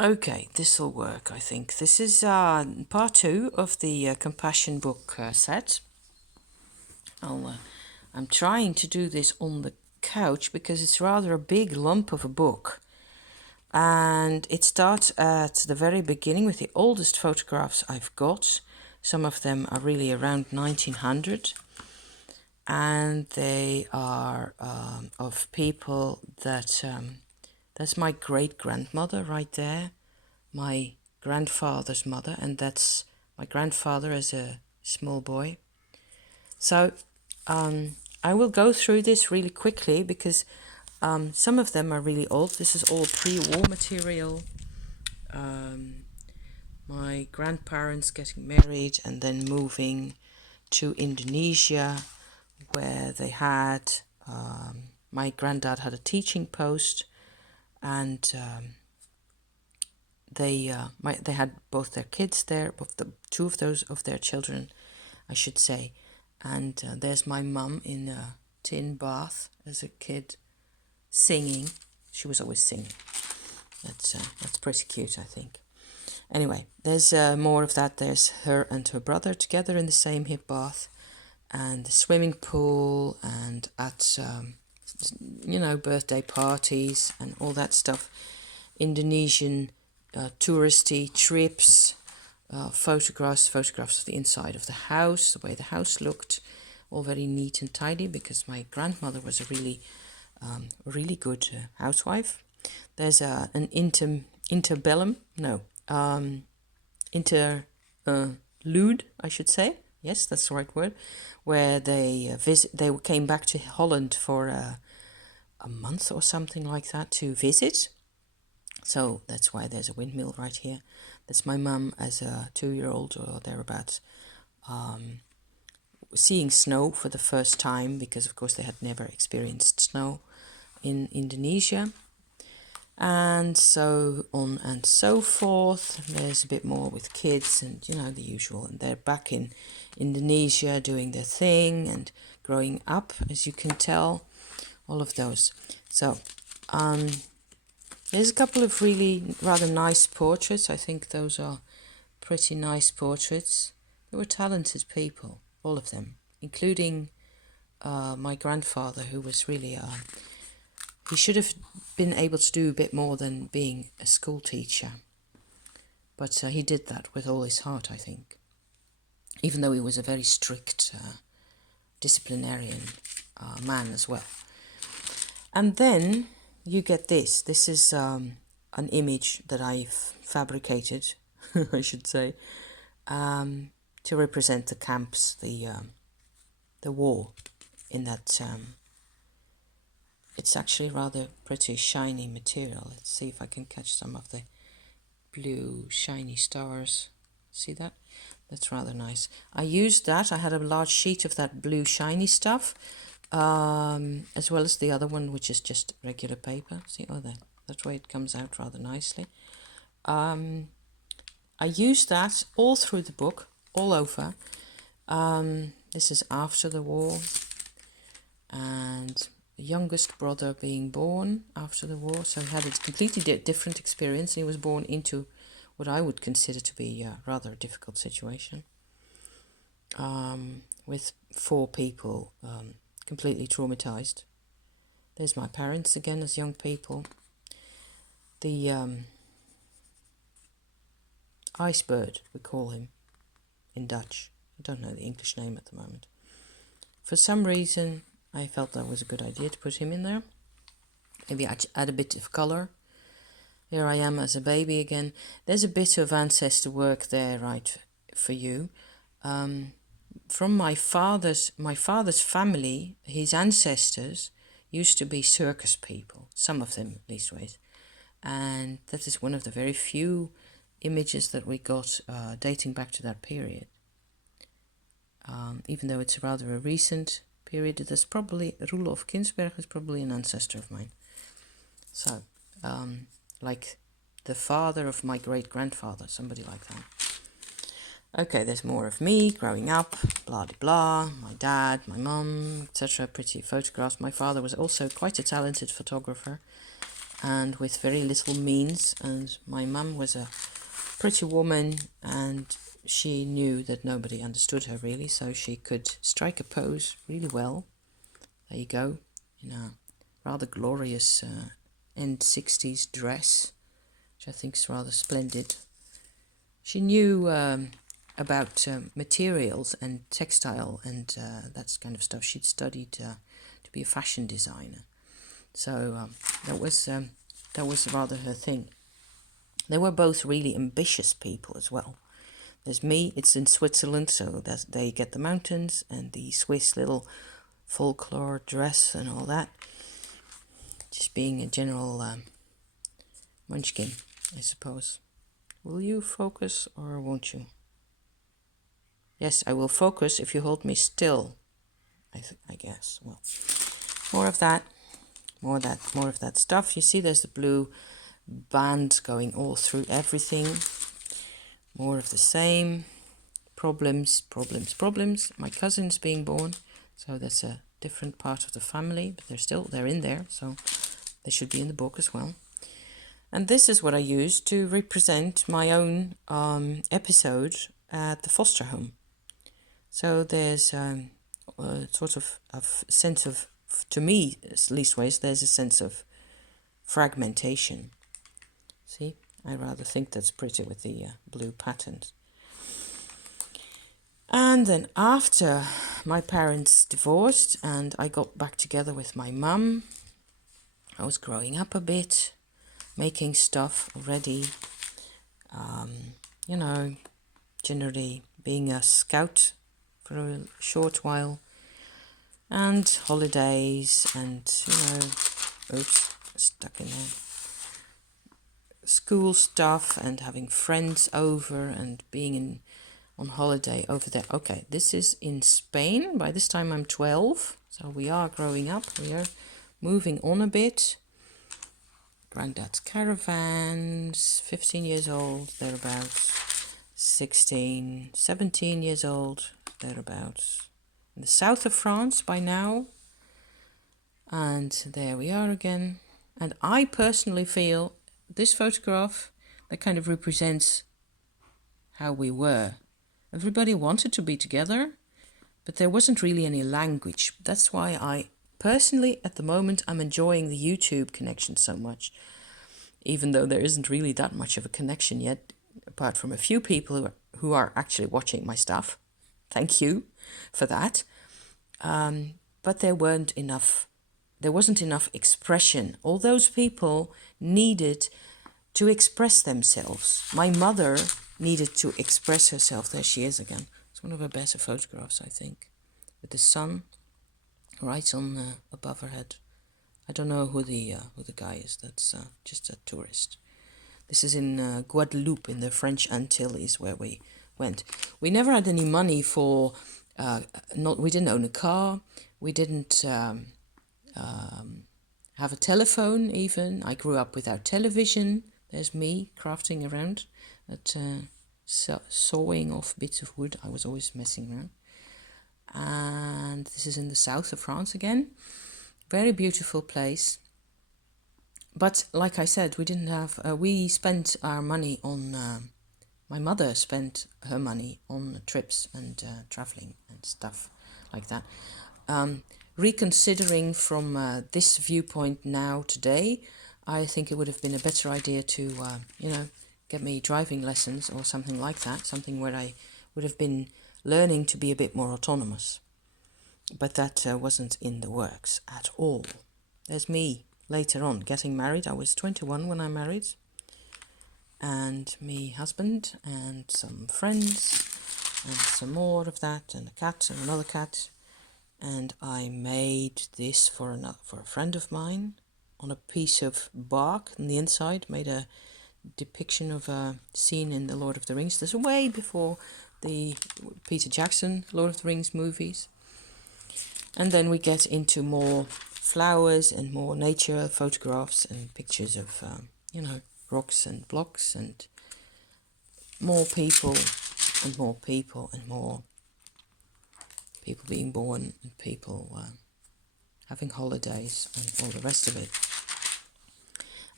Okay, this will work, I think. This is part two of the compassion book set. I'm trying to do this on the couch because it's rather a big lump of a book. And it starts at the very beginning with the oldest photographs I've got. Some of them are really around 1900. And they are of people that... that's my great-grandmother right there. My grandfather's mother, and that's my grandfather as a small boy. So I will go through this really quickly because some of them are really old. This is all pre-war material. My grandparents getting married and then moving to Indonesia, where they had my granddad had a teaching post, and they had both their kids there, both the two of those of their children, I should say, and there's my mum in a tin bath as a kid, singing. She was always singing. That's pretty cute, I think. Anyway, there's more of that. There's her and her brother together in the same hip bath, and the swimming pool, and at birthday parties and all that stuff. Indonesian touristy trips, photographs of the inside of the house, the way the house looked, all very neat and tidy because my grandmother was a really good housewife. There's an interbellum, no, interlude, I should say. Yes, that's the right word. Where they they came back to Holland for a month or something like that to visit. So that's why there's a windmill right here. That's my mum as a 2-year-old or thereabouts, seeing snow for the first time because, of course, they had never experienced snow in Indonesia. And so on and so forth. There's a bit more with kids and, the usual. And they're back in Indonesia doing their thing and growing up, as you can tell. All of those. So, there's a couple of really rather nice portraits. I think those are pretty nice portraits. They were talented people, all of them, including my grandfather, who was really... he should have been able to do a bit more than being a school teacher. But he did that with all his heart, I think. Even though he was a very strict disciplinarian man as well. And then you get this. This is an image that I've fabricated, I should say, to represent the camps, the war in that... it's actually rather pretty shiny material. Let's see if I can catch some of the blue shiny stars. See that? That's rather nice. I used that. I had a large sheet of that blue shiny stuff, as well as the other one, which is just regular paper. See, that way it comes out rather nicely. I used that all through the book, all over. This is after the war, and the youngest brother being born after the war, so he had a completely different experience. He was born into what I would consider to be rather a difficult situation, with 4 people completely traumatized. There's my parents again as young people. The icebird, we call him in Dutch. I don't know the English name at the moment. For some reason, I felt that was a good idea to put him in there. Maybe add a bit of color. Here I am as a baby again. There's a bit of ancestor work there, right, for you. From my father's family, his ancestors used to be circus people, some of them at least, and that is one of the very few images that we got dating back to that period. Even though it's rather a recent period, there's probably Roelof Kinsberg is probably an ancestor of mine. So, like the father of my great-grandfather, somebody like that. Okay, there's more of me growing up, blah de blah, my dad, my mum, etc. Pretty photographs. My father was also quite a talented photographer, and with very little means. And my mum was a pretty woman, and she knew that nobody understood her really, so she could strike a pose really well. There you go, in a rather glorious end 60s dress, which I think is rather splendid. She knew about materials and textile and that kind of stuff. She'd studied to be a fashion designer, so that was rather her thing. They were both really ambitious people as well. There's me, it's in Switzerland, so there you get the mountains and the Swiss little folklore dress and all that. Just being a general munchkin, I suppose. Will you focus or won't you? Yes, I will focus if you hold me still, I guess. Well, more of that, more of that stuff. You see there's the blue band going all through everything. More of the same. Problems. My cousin's being born, so that's a different part of the family, but they're in there, so they should be in the book as well. And this is what I use to represent my own episode at the foster home. So there's a sort of sense of, to me, leastways, there's a sense of fragmentation. See, I rather think that's pretty with the blue patterns. And then after my parents divorced and I got back together with my mum, I was growing up a bit, making stuff already, generally being a scout for a short while, and holidays and, stuck in there, school stuff and having friends over and being on holiday over there. Okay, this is in Spain. By this time I'm 12, so we are growing up. We are moving on a bit. Granddad's caravans, 15 years old, thereabouts. 16, 17 years old, thereabouts. In the south of France by now. And there we are again. And I personally feel this photograph, that kind of represents how we were. Everybody wanted to be together, but there wasn't really any language. That's why I personally, at the moment, I'm enjoying the YouTube connection so much, even though there isn't really that much of a connection yet, apart from a few people who are actually watching my stuff. Thank you for that. But there wasn't enough expression. All those people needed to express themselves. My mother needed to express herself. There she is again. It's one of her better photographs, I think, with the sun right on above her head. I don't know who the guy is. That's just a tourist. This is in Guadeloupe, in the French Antilles, where we went. We never had any money for. We didn't own a car. We didn't have a telephone even. I grew up without television. There's me crafting around at sawing off bits of wood. I was always messing around. And this is in the south of France again. Very beautiful place. But like I said, we didn't have. We spent our money on. My mother spent her money on trips and traveling and stuff like that. Reconsidering from this viewpoint now today, I think it would have been a better idea to, get me driving lessons or something like that, something where I would have been learning to be a bit more autonomous. But that wasn't in the works at all. There's me later on getting married. I was 21 when I married. And me husband and some friends and some more of that and a cat and another cat. And I made this for a friend of mine on a piece of bark on the inside, made a depiction of a scene in The Lord of the Rings. This is way before the Peter Jackson Lord of the Rings movies. And then we get into more flowers and more nature photographs and pictures of, rocks and blocks and more people and more people and more people being born and people having holidays and all the rest of it.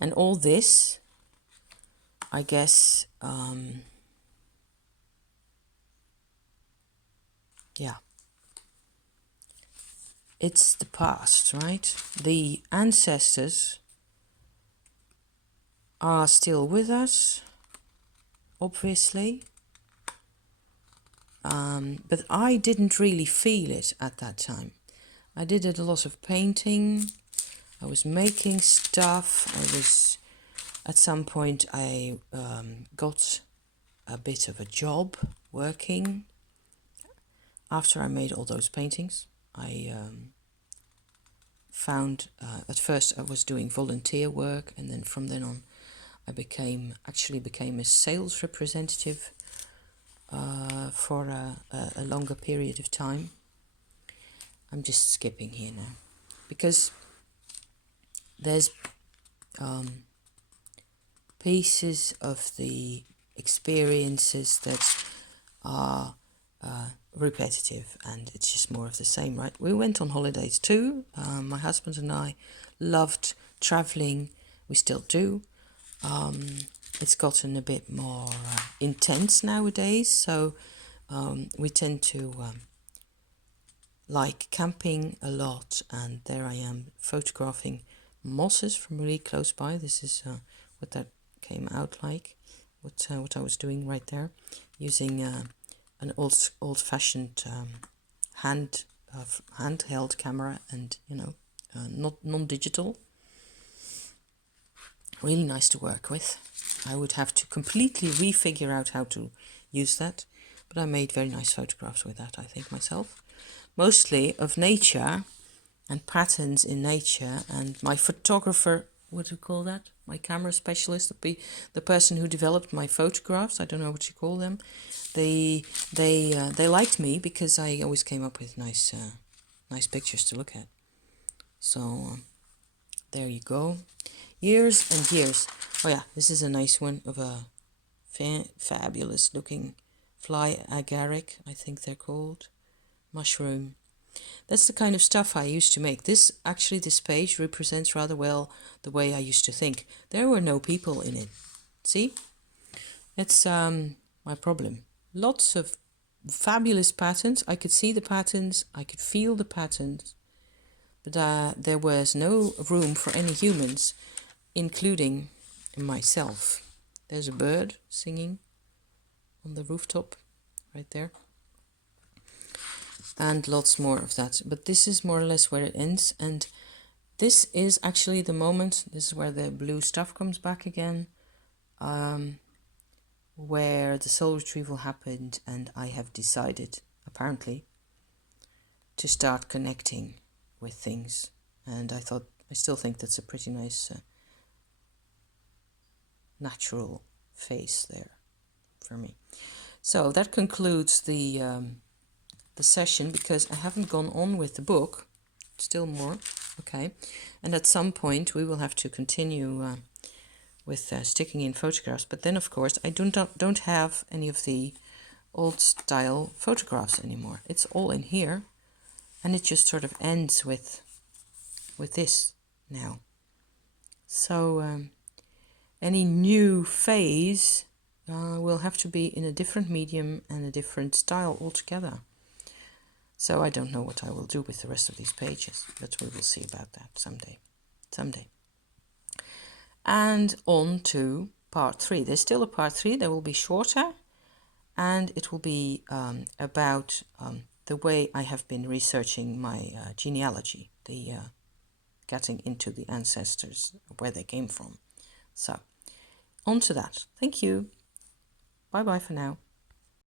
And all this, I guess, yeah, it's the past, right? The ancestors are still with us, obviously, but I didn't really feel it at that time. I did a lot of painting, I was making stuff, at some point I got a bit of a job working. After I made all those paintings, I found, at first I was doing volunteer work, and then from then on I actually became a sales representative for a longer period of time. I'm just skipping here now, because there's pieces of the experiences that are repetitive, and it's just more of the same, right? We went on holidays too. My husband and I loved traveling. We still do. It's gotten a bit more intense nowadays, so we tend to like camping a lot, and there I am photographing mosses from really close by. This is what that came out like, what I was doing right there, using an old-fashioned handheld camera, and not non-digital. Really nice to work with. I would have to completely refigure out how to use that, but I made very nice photographs with that, I think, myself. Mostly of nature and patterns in nature, and my photographer, what do you call that? My camera specialist, the person who developed my photographs, I don't know what you call them. They liked me because I always came up with nice pictures to look at. So there you go. Years and years. Oh yeah, this is a nice one of a fabulous looking fly agaric, I think they're called, mushroom. That's the kind of stuff I used to make. This page represents rather well the way I used to think. There were no people in it. See? That's my problem. Lots of fabulous patterns. I could see the patterns, I could feel the patterns, but there was no room for any humans, including myself. There's a bird singing on the rooftop right there. And lots more of that. But this is more or less where it ends. And this is actually the moment, this is where the blue stuff comes back again, where the soul retrieval happened, and I have decided, apparently, to start connecting with things. And I still think that's a pretty nice natural face there for me. So that concludes the session, because I haven't gone on with the book. Still more, okay. And at some point we will have to continue with sticking in photographs. But then, of course, I don't have any of the old style photographs anymore. It's all in here, and it just sort of ends with this now. So any new phase will have to be in a different medium and a different style altogether. So I don't know what I will do with the rest of these pages, but we will see about that someday. And on to part 3. There's still a part 3. That will be shorter, and it will be about the way I have been researching my genealogy, the getting into the ancestors, where they came from. So on to that. Thank you. Bye bye for now.